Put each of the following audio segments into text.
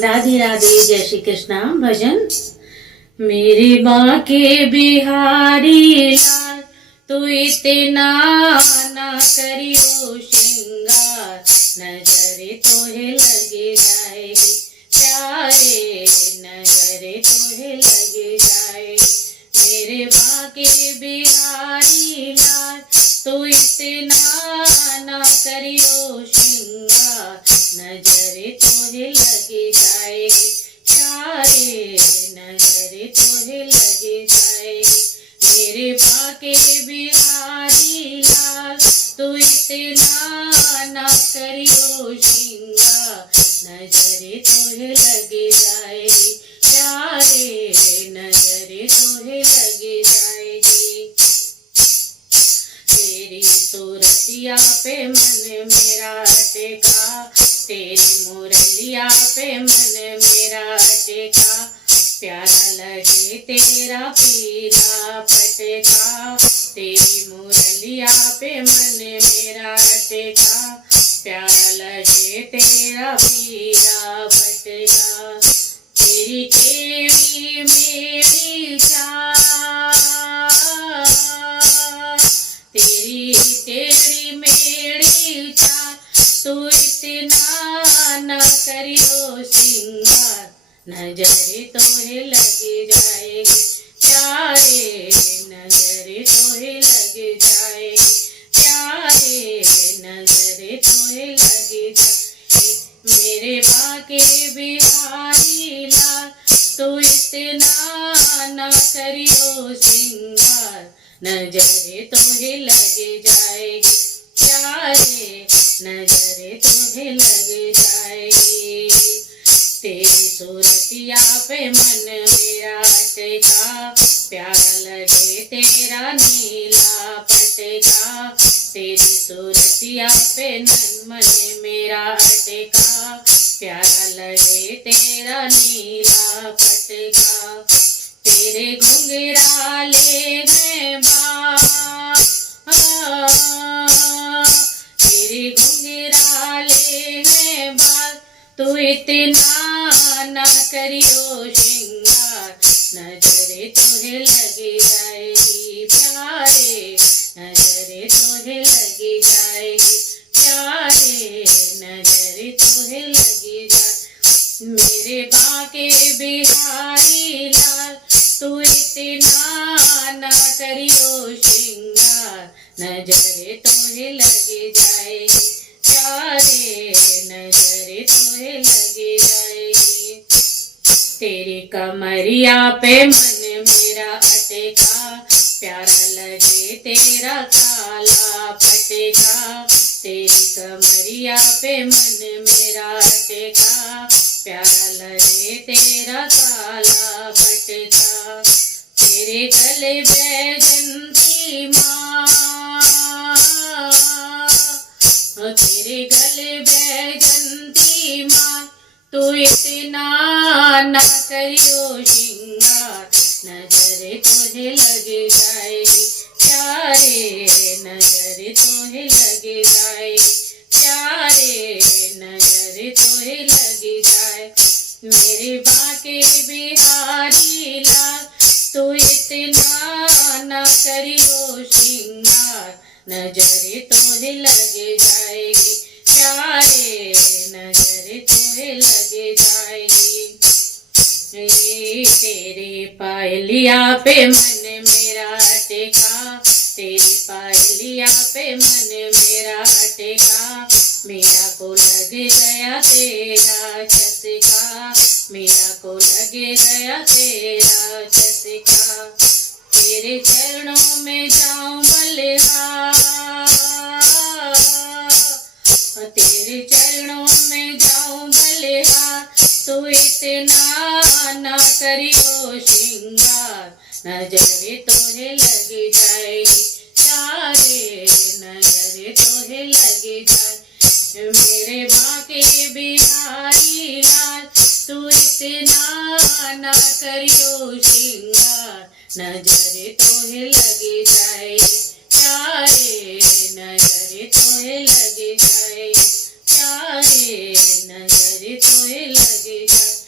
राधे राधे, जय श्री कृष्णा। भजन। मेरे बांके बिहारी लाल, तू इतना ना करियो श्रृंगार, नजरे तोहे लगे जाएगी प्यारे, नजरे तोहे लगे जाएगी। मेरे बांके बिहारी लाल, तू इतना ना करियो श्रृंगार, नजरे तोहे लगे जाएगी प्यारे, नजरे तोहे लगे जाएगी। मेरे बांके बिहारी लाल, तू इतना ना करियो श्रृंगार, नजरे तोहे लगे जाएगी प्यारे, नजरे तोहे लगे जाएगी। तेरी सूरतिया पे मन मेरा टेका, तेरी मुरलिया पे मन मेरा टेका, प्यारा लगे तेरा पीला पटका, तेरी मुरलिया पे मन मेरा टेका, प्यारा लगे तेरा पीला पटका। तेरी टेढ़ी मेरी चाल, तेरी टेढ़ी मेरी चाल, तू इतना ना करियो श्रृंगार, नजरे तोहे लगे जाएगी प्यारे, नजरे तोहे लगे जाएगी प्यारे, नजरे तोहे लगे जाएगी। मेरे बांके बिहारी लाल, तू इतना ना करियो श्रृंगार, नजरे तोहे लगे जाएगी प्यारे, नजरे तोहे लगे जाएगी। तेरी सूरतिया पे मन मेरा टेका, प्यारा लगे तेरा नीला पटका, तेरी सूरतिया पे मन मेरा टेका, प्यारा लगे तेरा नीला पटका। तेरे घुंघराले हैं बाल, तेरे घुंघराले हैं बाल, तू इतना ना करियो श्रृंगार, नजरे तोहे लगे जाएगी प्यारे, नजरे तोहे लगे जाएगी प्यारे, नजरे तोहे लगे जाए। मेरे बांके बिहारी लाल, तू इतना ना करियो श्रृंगार, नजरे तोहे लगे जाएगी प्यारे, नजरे तोहे लगे जाएगी। तेरी कमरिया पे मन मेरा अटका, प्यारा लगे तेरा काला पटका, तेरी कमरिया पे मन मेरा अटका, प्यारा लगे तेरा काला पटका। तेरे गले बैजंती माँ, तेरे गले बैजंती माँ, तू इतना ना करियो श्रृंगार, नजरे तोहे लगे जाएगी प्यारे, नजरे तोहे लगे जाएगी प्यारे, नजरे तोहे लगे जाए। मेरे बांके बिहारी लाल, तू इतना ना करियो श्रृंगार, नजरे तोहे लगे जाएगी प्यारे, नजरे तोहे लगे जाएगी। तेरे पायलिया पे मन मेरा टेका, तेरी पायलिया पे मन मेरा टेका, मेरा को लग गया तेरा चस्का, मेरा को लग गया तेरा चस्का। तेरे चरणों में जाऊं बलिहार, तेरे चरणों में जाऊं बलिहार, तू इतना ना करियो श्रृंगार, नजरे तोहे लगे जाएगी प्यारे, नजरे तोहे लगे जाए। मेरे बांके बिहारी लाल, तू इतना ना करियो श्रृंगार, नजरे तोहे लगे जाएगी प्यारे, नजरे तोहे लगे जाएगी प्यारे, नजरे तोहे लगे जाए।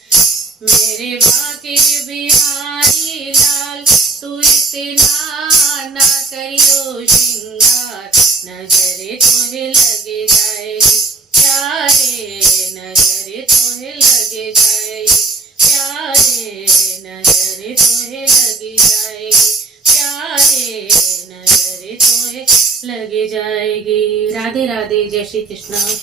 ना करियो श्रृंगार, नजर तोहे लगे जाएगी प्यारे, नजर तोहे लगे जाएगी प्यारे, नजर तोहे लगी जाएगी प्यारे, नजर तोहे लगे जाएगी। राधे राधे, जय श्री कृष्ण।